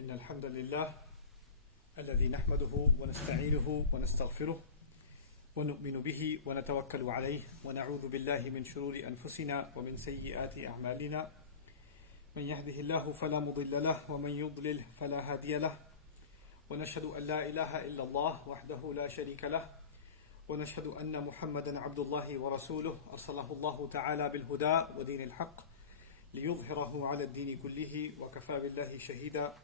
إن الحمد لله الذي نحمده ونستعينه ونستغفره ونؤمن به ونتوكل عليه ونعوذ بالله من شرور أنفسنا ومن سيئات أعمالنا من يهده الله فلا مضل له ومن يضلل فلا هادي له ونشهد أن لا إله إلا الله وحده لا شريك له ونشهد أن محمدا عبد الله ورسوله أرسله الله تعالى بالهدى ودين الحق ليظهره على الدين كله وكفى بالله شهيدا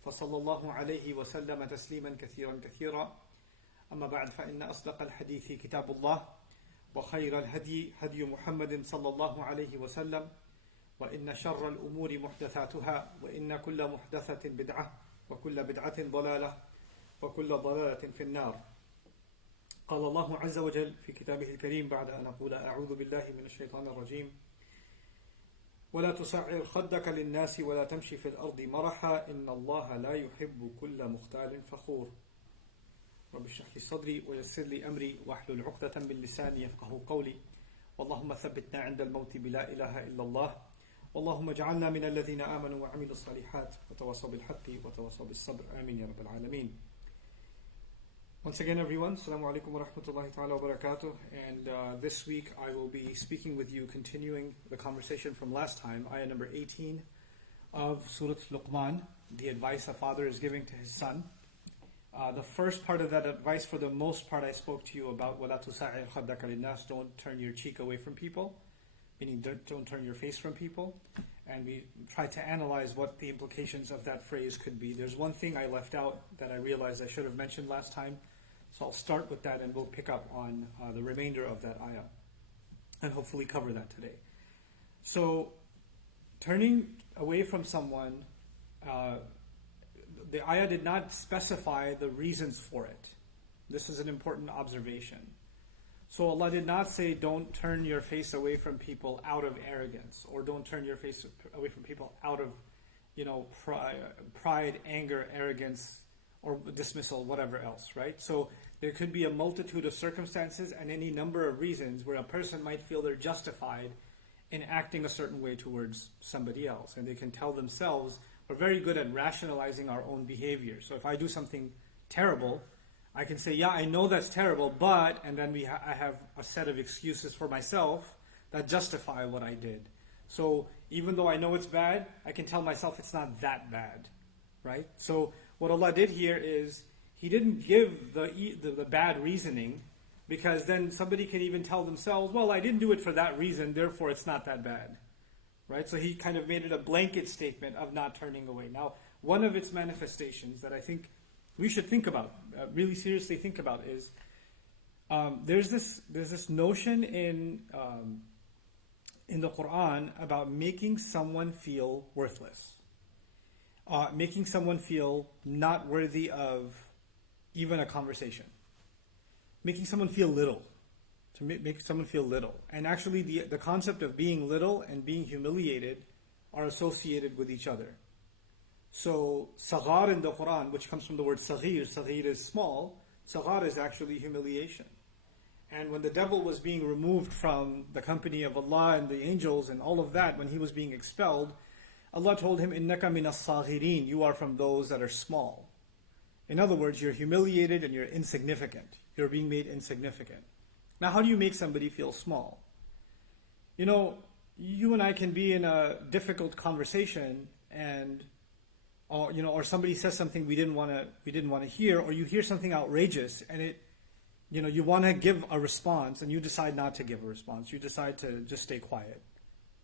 فصلى الله عليه وسلم تسليما كثيرا أما بعد فإن أصدق الحديث كتاب الله وخير الهدي هدي محمد صلى الله عليه وسلم وإن شر الأمور محدثاتها وإن كل محدثة بدعة وكل بدعة ضلالة وكل ضلالة في النار. قال الله عز وجل في كتابه الكريم بعد أن أقول أعوذ بالله من الشيطان الرجيم ولا تصعر خدك للناس ولا تمشي في الأرض مرحا إن الله لا يحب كل مختال فخور. رب اشرح لي صدري ويسر لي أمري واحلل عقدة من لساني يفقهوا قولي اللهم ثبتنا عند الموت بلا إله إلا الله اللهم اجعلنا من الذين آمنوا وعملوا الصالحات وتواصوا بالحق وتواصوا بالصبر آمين يا رب العالمين. Once again, everyone, Assalamu alaikum wa rahmatullahi ta'ala wa barakatuh. And this week I will be speaking with you, continuing the conversation from last time, ayah number 18 of Surah Luqman, the advice a father is giving to his son. The first part of that advice, for the most part, I spoke to you about وَلَا تُسَعِرْ خَدَّكَ لِلنَّاسِ, don't turn your cheek away from people, meaning don't turn your face from people. And we tried to analyze what the implications of that phrase could be. There's one thing I left out that I realized I should have mentioned last time. So I'll start with that and we'll pick up on the remainder of that ayah and hopefully cover that today. So turning away from someone, the ayah did not specify the reasons for it. This is an important observation. So Allah did not say don't turn your face away from people out of arrogance, or don't turn your face away from people out of, pride, anger, arrogance, or dismissal, whatever else, right? So there could be a multitude of circumstances and any number of reasons where a person might feel they're justified in acting a certain way towards somebody else. And they can tell themselves, we're very good at rationalizing our own behavior. So if I do something terrible, I can say, yeah, I know that's terrible, but, and then I have a set of excuses for myself that justify what I did. So even though I know it's bad, I can tell myself it's not that bad, right? So what Allah did here is, He didn't give the bad reasoning, because then somebody can even tell themselves, well, I didn't do it for that reason, therefore it's not that bad, right? So He kind of made it a blanket statement of not turning away. Now, one of its manifestations that I think we should think about, really seriously think about, is there's this notion in the Quran about making someone feel worthless, making someone feel not worthy of even a conversation, making someone feel little, to make someone feel little. And actually the concept of being little and being humiliated are associated with each other. So saghar in the Quran, which comes from the word saghir is small, saghar is actually humiliation. And when the devil was being removed from the company of Allah and the angels and all of that, when he was being expelled, Allah told him, إِنَّكَ مِنَ الصَّاغِرِينَ, you are from those that are small. In other words, you're humiliated and you're insignificant. You're being made insignificant. Now, how do you make somebody feel small? You and I can be in a difficult conversation, and or somebody says something we didn't want to hear, or you hear something outrageous, and you want to give a response, and you decide not to give a response. You decide to just stay quiet,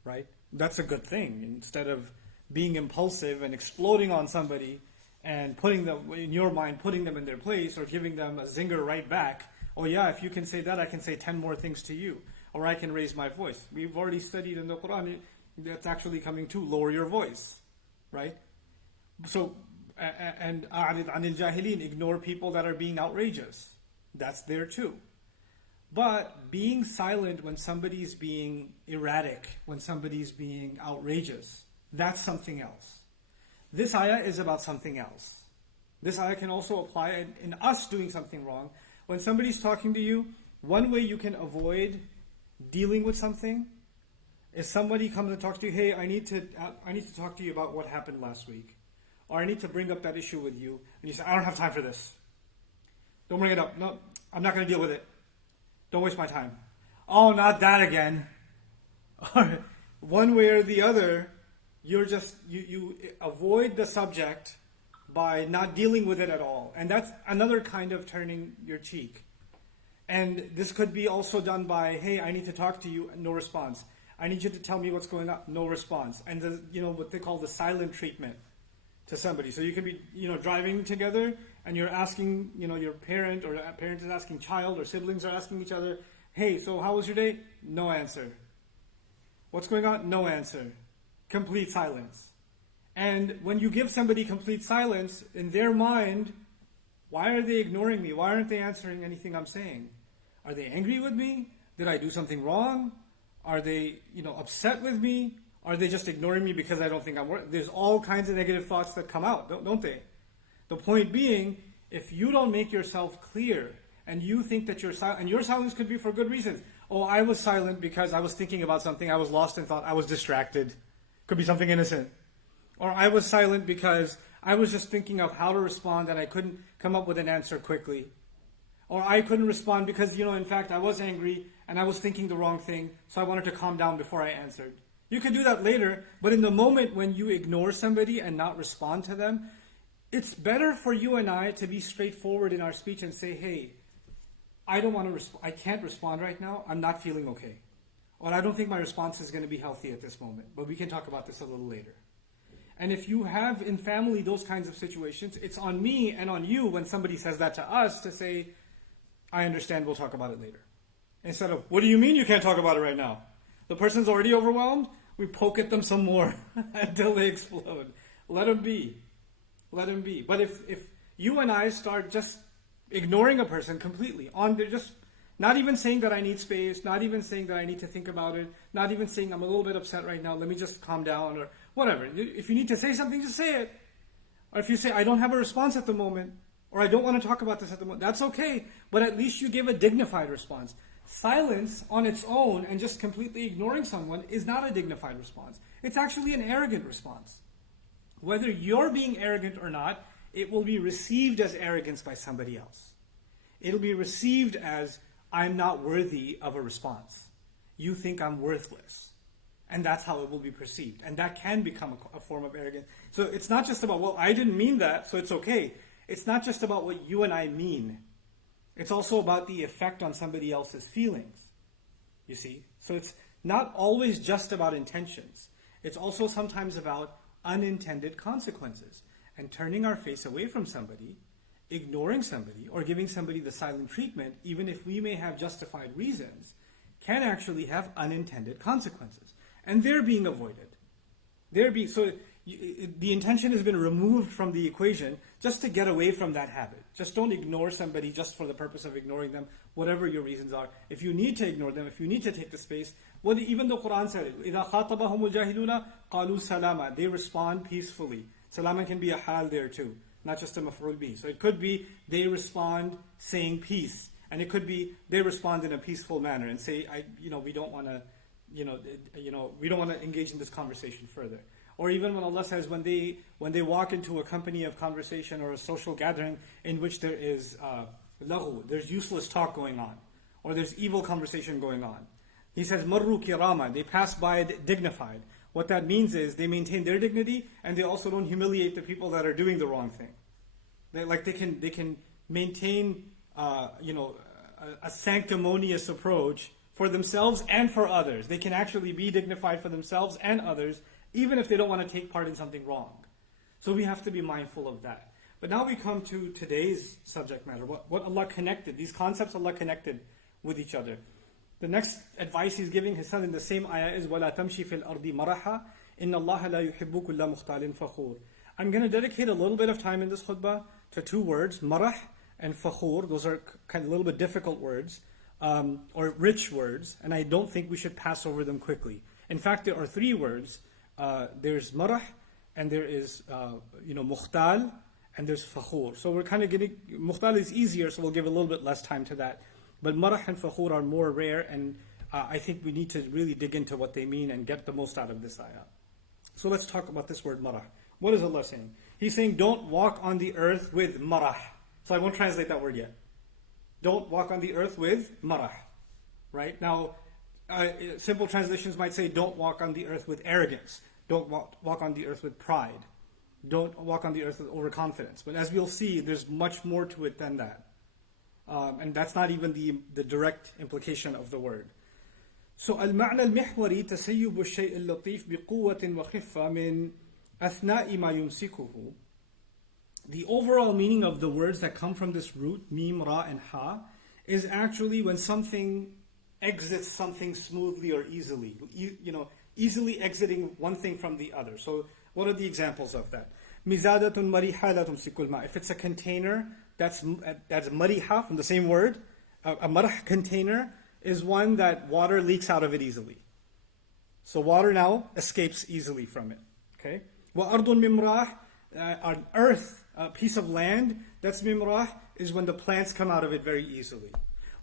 right? That's a good thing. Instead of being impulsive and exploding on somebody and putting them in their place, or giving them a zinger right back. Oh yeah, if you can say that, I can say 10 more things to you, or I can raise my voice. We've already studied in the Quran that's actually coming to lower your voice, right? So, and a'rid anil jahilin, ignore people that are being outrageous. That's there too. But being silent when somebody's being erratic, when somebody's being outrageous, that's something else. This ayah is about something else. This ayah can also apply in us doing something wrong. When somebody's talking to you, one way you can avoid dealing with something is somebody comes and talks to you, hey, I need to talk to you about what happened last week. or I need to bring up that issue with you, and you say, I don't have time for this. Don't bring it up. No, I'm not going to deal with it. Don't waste my time. Oh, not that again. Or one way or the other, you avoid the subject by not dealing with it at all. And that's another kind of turning your cheek. And this could be also done by, hey, I need to talk to you, no response. I need you to tell me what's going on, no response. And what they call the silent treatment to somebody. So you can be, driving together and you're asking, your parent, or a parent is asking child, or siblings are asking each other, hey, so how was your day? No answer. What's going on? No answer. Complete silence. And when you give somebody complete silence, in their mind, why are they ignoring me? Why aren't they answering anything I'm saying? Are they angry with me? Did I do something wrong? Are they, upset with me? Are they just ignoring me because I don't think I'm worth? There's all kinds of negative thoughts that come out, don't they? The point being, if you don't make yourself clear, and you think that you're silent, and your silence could be for good reasons. Oh, I was silent because I was thinking about something, I was lost in thought, I was distracted. Could be something innocent. Or I was silent because I was just thinking of how to respond and I couldn't come up with an answer quickly. Or I couldn't respond because, in fact, I was angry and I was thinking the wrong thing, so I wanted to calm down before I answered. You could do that later, but in the moment when you ignore somebody and not respond to them, it's better for you and I to be straightforward in our speech and say, hey, I don't want to I can't respond right now, I'm not feeling okay. Or I don't think my response is going to be healthy at this moment, but we can talk about this a little later. And if you have in family those kinds of situations, it's on me and on you when somebody says that to us to say, I understand, we'll talk about it later. Instead of, what do you mean you can't talk about it right now? The person's already overwhelmed, we poke at them some more until they explode. Let them be. Let them be. But if you and I start just ignoring a person completely, they're just not even saying that I need space, not even saying that I need to think about it, not even saying I'm a little bit upset right now, let me just calm down, or whatever. If you need to say something, just say it. Or if you say, I don't have a response at the moment, or I don't want to talk about this at the moment, that's okay, but at least you give a dignified response. Silence on its own and just completely ignoring someone is not a dignified response. It's actually an arrogant response. Whether you're being arrogant or not, it will be received as arrogance by somebody else. It'll be received as, I'm not worthy of a response. You think I'm worthless. And that's how it will be perceived. And that can become a form of arrogance. So it's not just about, well, I didn't mean that, so it's okay. It's not just about what you and I mean. It's also about the effect on somebody else's feelings. You see? So it's not always just about intentions. It's also sometimes about unintended consequences. And turning our face away from somebody, ignoring somebody, or giving somebody the silent treatment, even if we may have justified reasons, can actually have unintended consequences. And they're being avoided. The intention has been removed from the equation just to get away from that habit. Just don't ignore somebody just for the purpose of ignoring them, whatever your reasons are. If you need to ignore them, if you need to take the space, even the Quran said it, إِذَا خَاطَبَهُمُ الْجَاهِلُونَ قَالُوا سَلَامًا. They respond peacefully. Salama can be a hal there too, not just a maf'ul bih. So it could be they respond saying peace, and it could be they respond in a peaceful manner and say, we don't want to, we don't want to engage in this conversation further. Or even when Allah says when they walk into a company of conversation or a social gathering in which there is laghu, there's useless talk going on, or there's evil conversation going on. He says marru kirama, they pass by dignified. What that means is they maintain their dignity and they also don't humiliate the people that are doing the wrong thing. They can maintain a sanctimonious approach for themselves and for others. They can actually be dignified for themselves and others, even if they don't want to take part in something wrong. So we have to be mindful of that. But now we come to today's subject matter, what Allah connected, these concepts Allah connected with each other. The next advice He's giving His son in the same ayah is وَلَا تَمْشِ فِي الْأَرْضِ مَرَحًا إِنَّ اللَّهَ لَا يُحِبُّ كُلَّ مُخْتَالٍ فَخُورٍ. I'm going to dedicate a little bit of time in this khutbah to two words, marah and fakhur. Those are kind of a little bit difficult words, or rich words, and I don't think we should pass over them quickly. In fact, there are three words. There's marah, and there is mukhtal, and there's fakhur. So we're kind of getting, mukhtal is easier, so we'll give a little bit less time to that. But marah and fakhur are more rare, and I think we need to really dig into what they mean and get the most out of this ayah. So let's talk about this word marah. What is Allah saying? He's saying don't walk on the earth with marah. So I won't translate that word yet. Don't walk on the earth with marah. Right? Now, simple translations might say don't walk on the earth with arrogance. Don't walk on the earth with pride. Don't walk on the earth with overconfidence. But as we'll see, there's much more to it than that. And that's not even the direct implication of the word. So المعنى المحوري تسيب الشيء اللطيف بقوة وخفة من أثناء ما يمسكه. The overall meaning of the words that come from this root, mim, ra, and ha, is actually when something exits something smoothly or easily. Easily exiting one thing from the other. So what are the examples of that? مِزَادَةٌ مَرِيحَةٌ لَا تُمْسِكُ الْمَاءَ. If it's a container, that's mariha from the same word. A marah container is one that water leaks out of it easily. So water now escapes easily from it. Okay? وَأَرْضٌ مِمْرَاحٌ, an earth, a piece of land, that's mimrah, is when the plants come out of it very easily.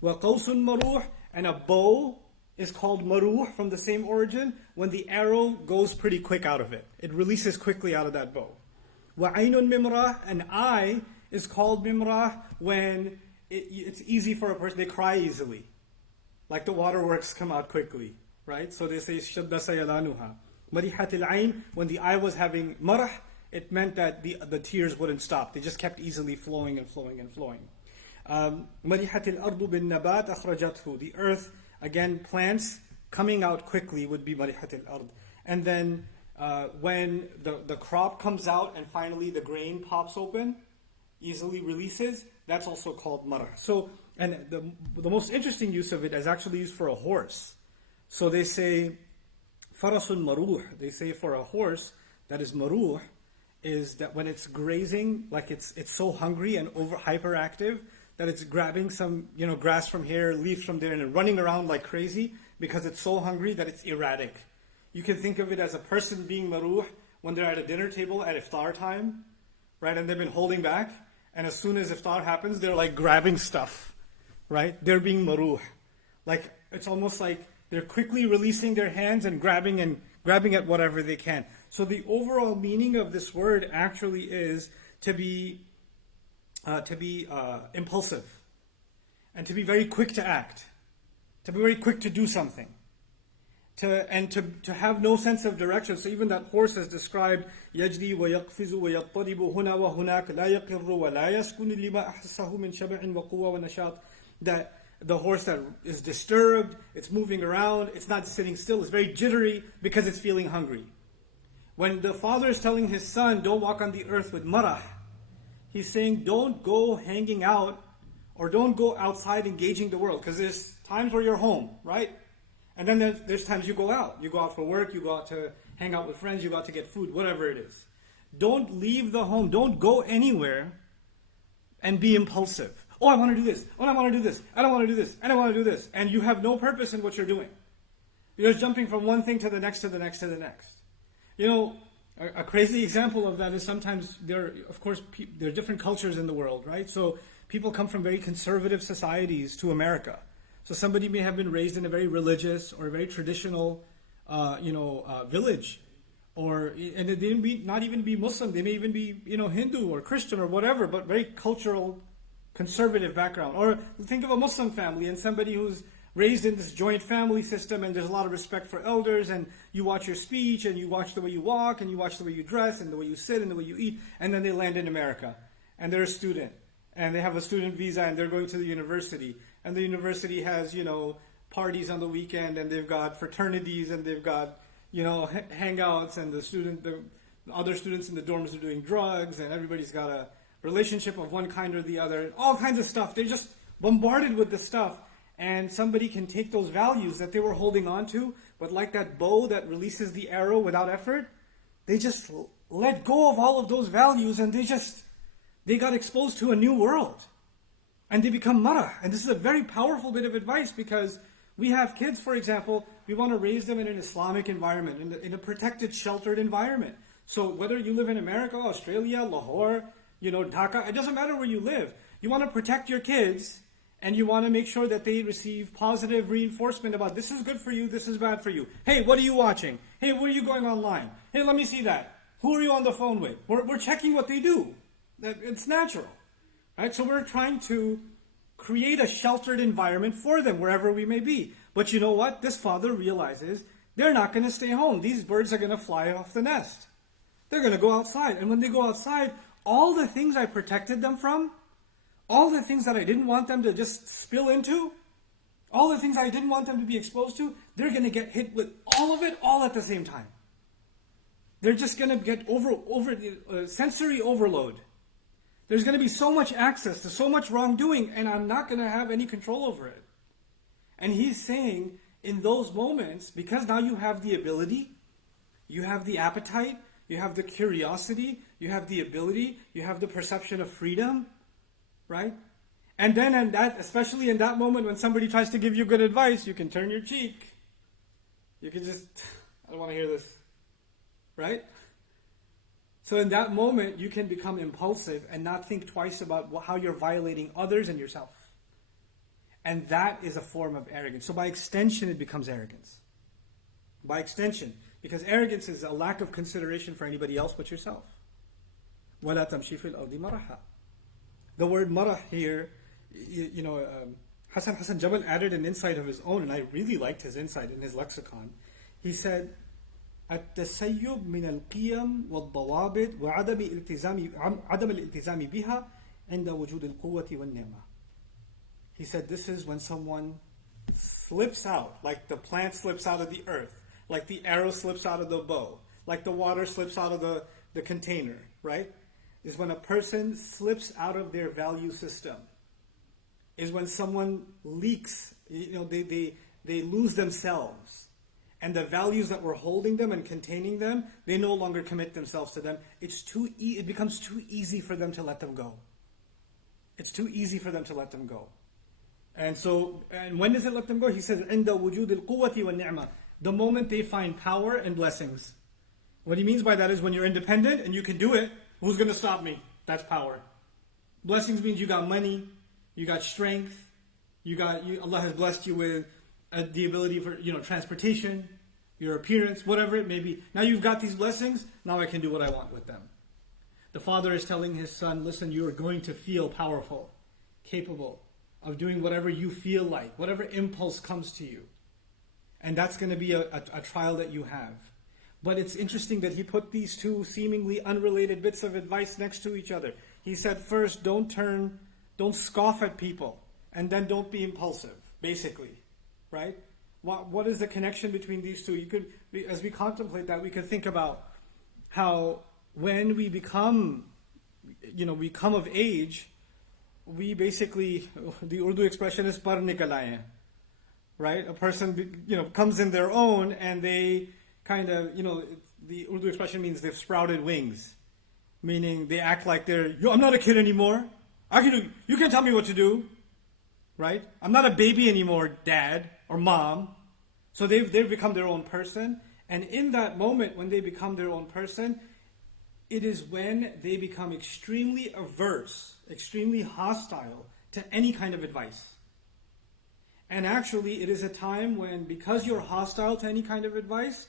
وَقَوْسٌ مَرُوحٌ, and a bow is called maruh from the same origin, when the arrow goes pretty quick out of it. It releases quickly out of that bow. وَعَيْنٌ مِمْرَاحٌ, an eye is called mimrah when it's easy for a person, they cry easily. Like the waterworks come out quickly, right? So they say شَدَّ سَيَلَانُهَا. مَرِحَةِ الْعَيْنِ, when the eye was having marah, it meant that the tears wouldn't stop. They just kept easily flowing and flowing and flowing. مَرِحَةِ الْأَرْضُ بِالنَّبَاتِ أَخْرَجَتْهُ. The earth, again, plants coming out quickly would be مَرِحَةِ الْأَرْض. And then when the crop comes out and finally the grain pops open, easily releases, that's also called marah. So, and the most interesting use of it is actually used for a horse. So they say, farasun maruh. They say for a horse that is maruh, is that when it's grazing, like it's so hungry and hyperactive that it's grabbing some grass from here, leaves from there, and running around like crazy because it's so hungry that it's erratic. You can think of it as a person being maruh when they're at a dinner table at iftar time, right? And they've been holding back, and as soon as iftar happens, they're like grabbing stuff, right? They're being maruh. Like it's almost like they're quickly releasing their hands and grabbing at whatever they can. So the overall meaning of this word actually is to be impulsive, and to be very quick to act, to be very quick to do something, to have no sense of direction. So even that horse is described, يجري ويقفز ويضطرب هنا وهناك لا يقر ولا يسكن لما أحسه من شبع وقوة ونشاط. That the horse that is disturbed, it's moving around, it's not sitting still, it's very jittery because it's feeling hungry. When the father is telling his son, don't walk on the earth with marah, he's saying don't go hanging out or don't go outside engaging the world, because there's times where you're home, right? And then there's times you go out. You go out for work, you go out to hang out with friends, you go out to get food, whatever it is. Don't leave the home. Don't go anywhere and be impulsive. Oh, I want to do this. Oh, I want to do this. I don't want to do this. I don't want to do this. And you have no purpose in what you're doing. You're just jumping from one thing to the next, to the next, to the next. A crazy example of that is sometimes there are different cultures in the world, right? So people come from very conservative societies to America. So somebody may have been raised in a very religious or a very traditional, village, and they may not even be Muslim. They may even be, Hindu or Christian or whatever, but very cultural, conservative background. Or think of a Muslim family and somebody who's raised in this joint family system, and there's a lot of respect for elders, and you watch your speech, and you watch the way you walk, and you watch the way you dress, and the way you sit, and the way you eat, and then they land in America, and they're a student, and they have a student visa, and they're going to the university, and the university has, parties on the weekend, and they've got fraternities, and they've got, hangouts, and the other students in the dorms are doing drugs, and everybody's got a relationship of one kind or the other, all kinds of stuff. They're just bombarded with this stuff. And somebody can take those values that they were holding on to, but like that bow that releases the arrow without effort, they just let go of all of those values, and they got exposed to a new world. And they become marah. And this is a very powerful bit of advice, because we have kids, for example, we want to raise them in an Islamic environment, in a protected, sheltered environment. So whether you live in America, Australia, Lahore, Dhaka, it doesn't matter where you live. You want to protect your kids, and you want to make sure that they receive positive reinforcement about this is good for you, this is bad for you. Hey, what are you watching? Hey, where are you going online? Hey, let me see that. Who are you on the phone with? We're checking what they do. It's natural. Right? So we're trying to create a sheltered environment for them wherever we may be. But you know what? This father realizes they're not going to stay home. These birds are going to fly off the nest. They're going to go outside. And when they go outside, all the things I protected them from, all the things that I didn't want them to just spill into, all the things I didn't want them to be exposed to, they're going to get hit with all of it all at the same time. They're just going to get sensory overload. There's going to be so much access to so much wrongdoing, and I'm not going to have any control over it. And he's saying, in those moments, because now you have the ability, you have the appetite, you have the curiosity, you have the ability, you have the perception of freedom, right? And then, especially in that moment when somebody tries to give you good advice, you can turn your cheek. You can just, I don't want to hear this, right? So in that moment, you can become impulsive and not think twice about how you're violating others and yourself. And that is a form of arrogance. So by extension, it becomes arrogance. By extension. Because arrogance is a lack of consideration for anybody else but yourself. وَلَا تَمْشِي فِي الْأَرْضِ مَرَحًا. The word marah here, Hassan Jabal added an insight of his own, and I really liked his insight in his lexicon. He said, التسيب من القيم والضوابط وعدم الالتزام بها عند وجود القوة والنعمة. He said this is when someone slips out, like the plant slips out of the earth, like the arrow slips out of the bow, like the water slips out of the container, right? Is when a person slips out of their value system. Is when someone leaks, they lose themselves. And the values that were holding them and containing them, they no longer commit themselves to them. It becomes too easy for them to let them go. It's too easy for them to let them go. And when does it let them go? He says, عند وجود القوة والنعمة. The moment they find power and blessings. What he means by that is when you're independent and you can do it, who's going to stop me? That's power. Blessings means you got money, you got strength, Allah has blessed you with the ability for transportation, your appearance, whatever it may be. Now you've got these blessings, now I can do what I want with them. The father is telling his son, listen, you are going to feel powerful, capable of doing whatever you feel like, whatever impulse comes to you. And that's going to be a trial that you have. But it's interesting that he put these two seemingly unrelated bits of advice next to each other. He said, first, don't scoff at people, and then don't be impulsive, basically. Right? What is the connection between these two? As we contemplate that, we could think about how when we become of age, we basically, the Urdu expression is par nikal aaye, right? A person, comes in their own, and they kind of, the Urdu expression means they've sprouted wings, meaning they act like I'm not a kid anymore. You can't tell me what to do, right? I'm not a baby anymore, dad or mom. So they've become their own person. And in that moment, when they become their own person, it is when they become extremely averse, extremely hostile to any kind of advice. And actually, it is a time when, because you're hostile to any kind of advice,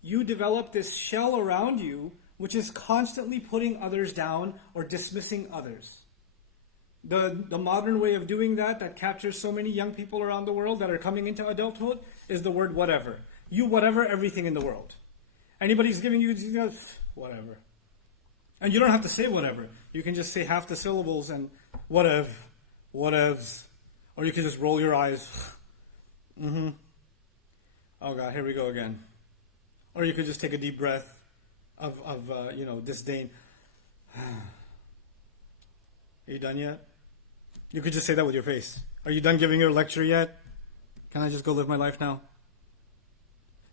you develop this shell around you, which is constantly putting others down or dismissing others. The modern way of doing that captures so many young people around the world that are coming into adulthood, is the word whatever. You whatever everything in the world. Anybody's giving you, whatever. And you don't have to say whatever. You can just say half the syllables and whatevs. Or you can just roll your eyes. Mm-hmm. Oh God, here we go again. Or you could just take a deep breath of disdain. Are you done yet? You could just say that with your face. Are you done giving your lecture yet? Can I just go live my life now?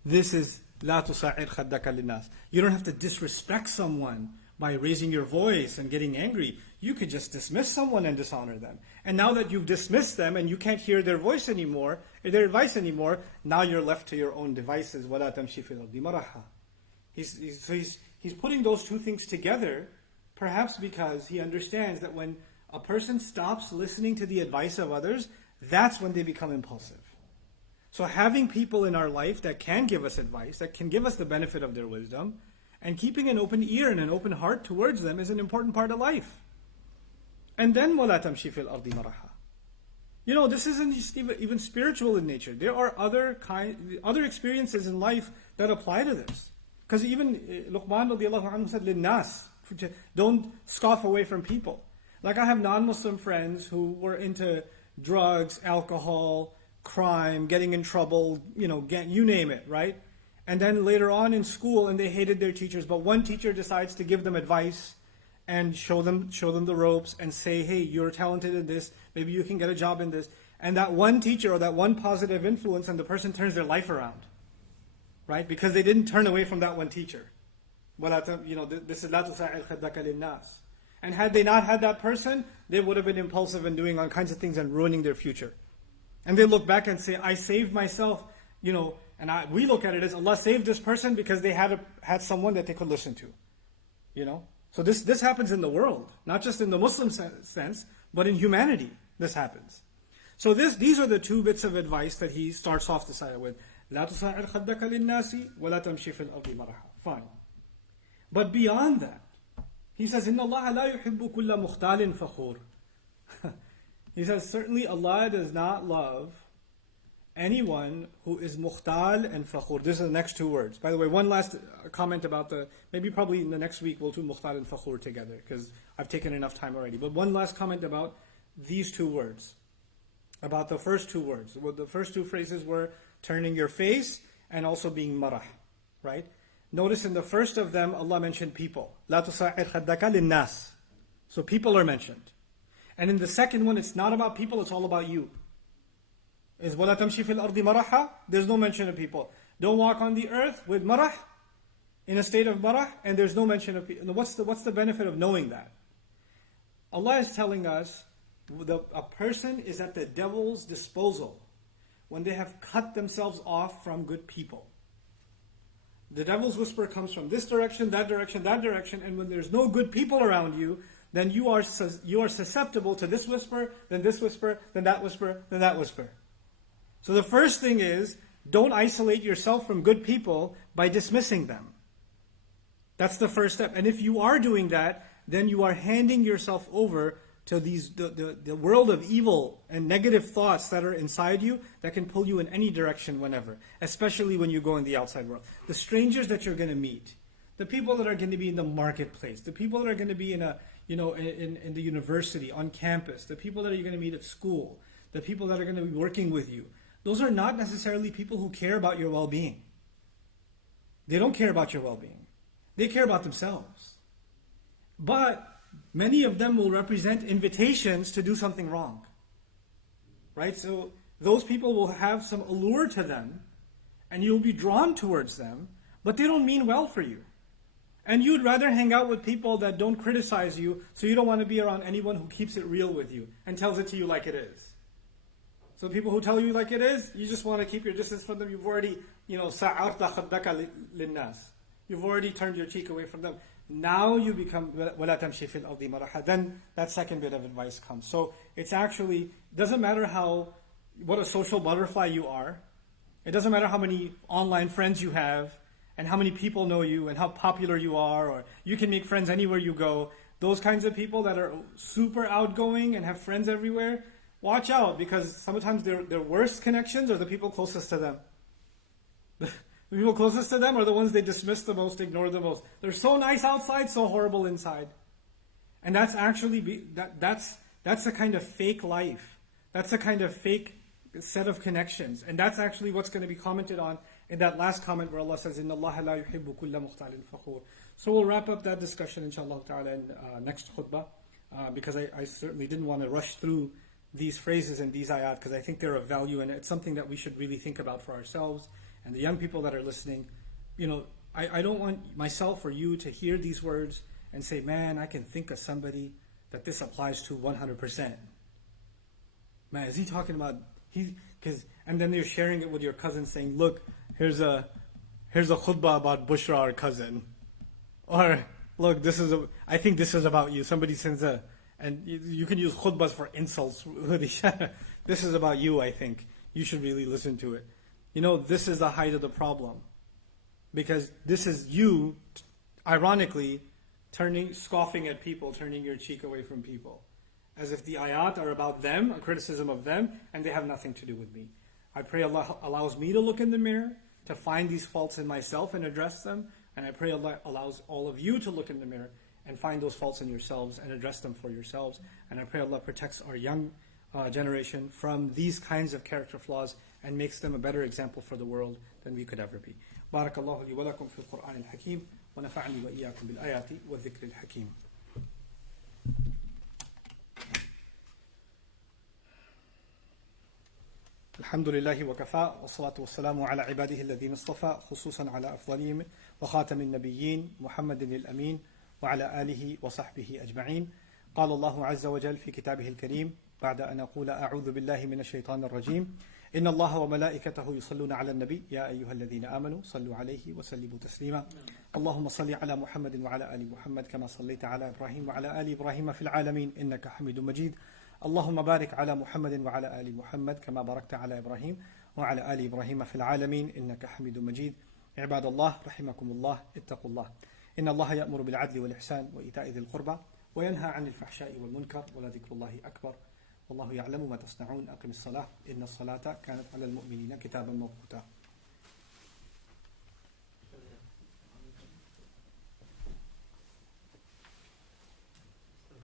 This is لا تصعر خدك للناس. You don't have to disrespect someone by raising your voice and getting angry. You could just dismiss someone and dishonor them. And now that you've dismissed them and you can't hear their voice anymore, or their advice anymore, now you're left to your own devices. وَلَا تَمْشِي فِي الْأَرْضِ مَرَحًا. He's putting those two things together, perhaps because he understands that when a person stops listening to the advice of others, that's when they become impulsive. So having people in our life that can give us advice, that can give us the benefit of their wisdom, And keeping an open ear and an open heart towards them is an important part of life. And then وَلَا تَمْشِي فِي الْأَرْضِ مَرَحًا. This isn't just even spiritual in nature. There are other experiences in life that apply to this. Because even Luqman radiallahu anhu said, لِلنَّاسِ, don't scoff away from people. Like I have non-Muslim friends who were into drugs, alcohol, crime, getting in trouble, you name it, right? And then later on in school, and they hated their teachers, but one teacher decides to give them advice and show them the ropes and say, hey, you're talented in this, maybe you can get a job in this. And that one teacher or that one positive influence, and the person turns their life around, right? Because they didn't turn away from that one teacher. This is لَا تُسَاعِدْ خَدَّكَ لِلنَّاسِ. And had they not had that person, they would have been impulsive and doing all kinds of things and ruining their future. And they look back and say, I saved myself, and we look at it as Allah saved this person because they had someone that they could listen to. So this happens in the world, not just in the Muslim sense, but in humanity, this happens. So these are the two bits of advice that he starts off this ayah with. لَا تُسَاعِدْ خَدَّكَ لِلنَّاسِ وَلَا تَمْشِي فِي الْأَرْضِ مَرَحًا. Fine. But beyond that, he says, إِنَّ اللَّهَ لَا يُحِبُّ كُلَّ مُخْتَالٍ فَخُورٍ. He says, certainly Allah does not love anyone who is mukhtal and fakhur. This is the next two words. By the way, one last comment about probably in the next week we'll do mukhtal and fakhur together because I've taken enough time already. But one last comment about these two words. About the first two words. Well, the first two phrases were turning your face and also being marah. Right? Notice in the first of them, Allah mentioned people. لَا تُسَاعِرْ خَدَّكَ لِلنَّاسِ. So people are mentioned. And in the second one, it's not about people, it's all about you. Is وَلَا تَمْشِي فِي الْأَرْضِ مَرَحًا. There's no mention of people. Don't walk on the earth with marah, in a state of marah, and there's no mention of people. What's the benefit of knowing that? Allah is telling us a person is at the devil's disposal when they have cut themselves off from good people. The devil's whisper comes from this direction, that direction, that direction, and when there's no good people around you, then you are susceptible to this whisper, then that whisper, then that whisper. So the first thing is, don't isolate yourself from good people by dismissing them. That's the first step. And if you are doing that, then you are handing yourself over to the world of evil and negative thoughts that are inside you that can pull you in any direction whenever, especially when you go in the outside world. The strangers that you're going to meet, the people that are going to be in the marketplace, the people that are going to be in the university, on campus, the people that you're going to meet at school, the people that are going to be working with you, those are not necessarily people who care about your well-being. They don't care about your well-being. They care about themselves. But many of them will represent invitations to do something wrong. Right? So those people will have some allure to them, and you'll be drawn towards them, but they don't mean well for you. And you'd rather hang out with people that don't criticize you, so you don't want to be around anyone who keeps it real with you and tells it to you like it is. So people who tell you like it is, you just want to keep your distance from them. You've already, سَعَرْتَ خَدَّكَ لِلنَّاسِ. You've already turned your cheek away from them. Now you become وَلَا تَمْشِي فِي الْأَرْضِ مَرَحًا. Then that second bit of advice comes. So it's actually, doesn't matter what a social butterfly you are. It doesn't matter how many online friends you have and how many people know you and how popular you are, or you can make friends anywhere you go. Those kinds of people that are super outgoing and have friends everywhere, watch out, because sometimes their worst connections are the people closest to them. The people closest to them are the ones they dismiss the most, ignore the most. They're so nice outside, so horrible inside. And that's actually, that's a kind of fake life. That's a kind of fake set of connections. And that's actually what's going to be commented on in that last comment where Allah says, إِنَّ اللَّهَ لَا يُحِبُّ كُلَّ مُخْتَالٍ فَخُورٍ. So we'll wrap up that discussion, inshallah ta'ala, in next khutbah, because I certainly didn't want to rush through these phrases and these ayat, because I think they're of value, and it's something that we should really think about for ourselves. And the young people that are listening, I don't want myself or you to hear these words and say, man, I can think of somebody that this applies to 100%. Man, is he talking about, and then you're sharing it with your cousin saying, look, here's a khutbah about Bushra, our cousin. Or, look, I think this is about you. Somebody sends and you can use khutbahs for insults. This is about you, I think. You should really listen to it. This is the height of the problem. Because this is you ironically, scoffing at people, turning your cheek away from people. As if the ayat are about them, a criticism of them, and they have nothing to do with me. I pray Allah allows me to look in the mirror, to find these faults in myself and address them, and I pray Allah allows all of you to look in the mirror and find those faults in yourselves and address them for yourselves. And I pray Allah protects our young generation from these kinds of character flaws and makes them a better example for the world than we could ever be. Barakallahu li wa lakum fil Qur'an al-Hakim wa nafa'ani wa iyyakum bil ayati wa dhikr al-Hakim. الحمد لله وكفى والصلاة والسلام على عباده الذين اصطفى خصوصا على أفضلهم وخاتم النبيين محمد الأمين وعلى آله وصحبه أجمعين. قال الله عز وجل في كتابه الكريم بعد أن أقول أعوذ بالله من الشيطان الرجيم إن الله وملائكته يصلون على النبي يا أيها الذين آمنوا صلوا عليه وسلموا تسليما. اللهم صل على محمد وعلى آل محمد كما صليت على إبراهيم وعلى آل إبراهيم في العالمين إنك حميد مجيد. اللهم بارك على محمد وعلى آل محمد كما باركت على إبراهيم وعلى آل إبراهيم في العالمين إنك حميد مجيد. عباد الله رحمكم الله اتقوا الله إن الله يأمر بالعدل والإحسان وإيتاء ذي القربى وينهى عن الفحشاء والمنكر ولذكر الله أكبر والله يعلم ما تصنعون. أقم الصلاة إن الصلاة كانت على المؤمنين كتابا موقوتا.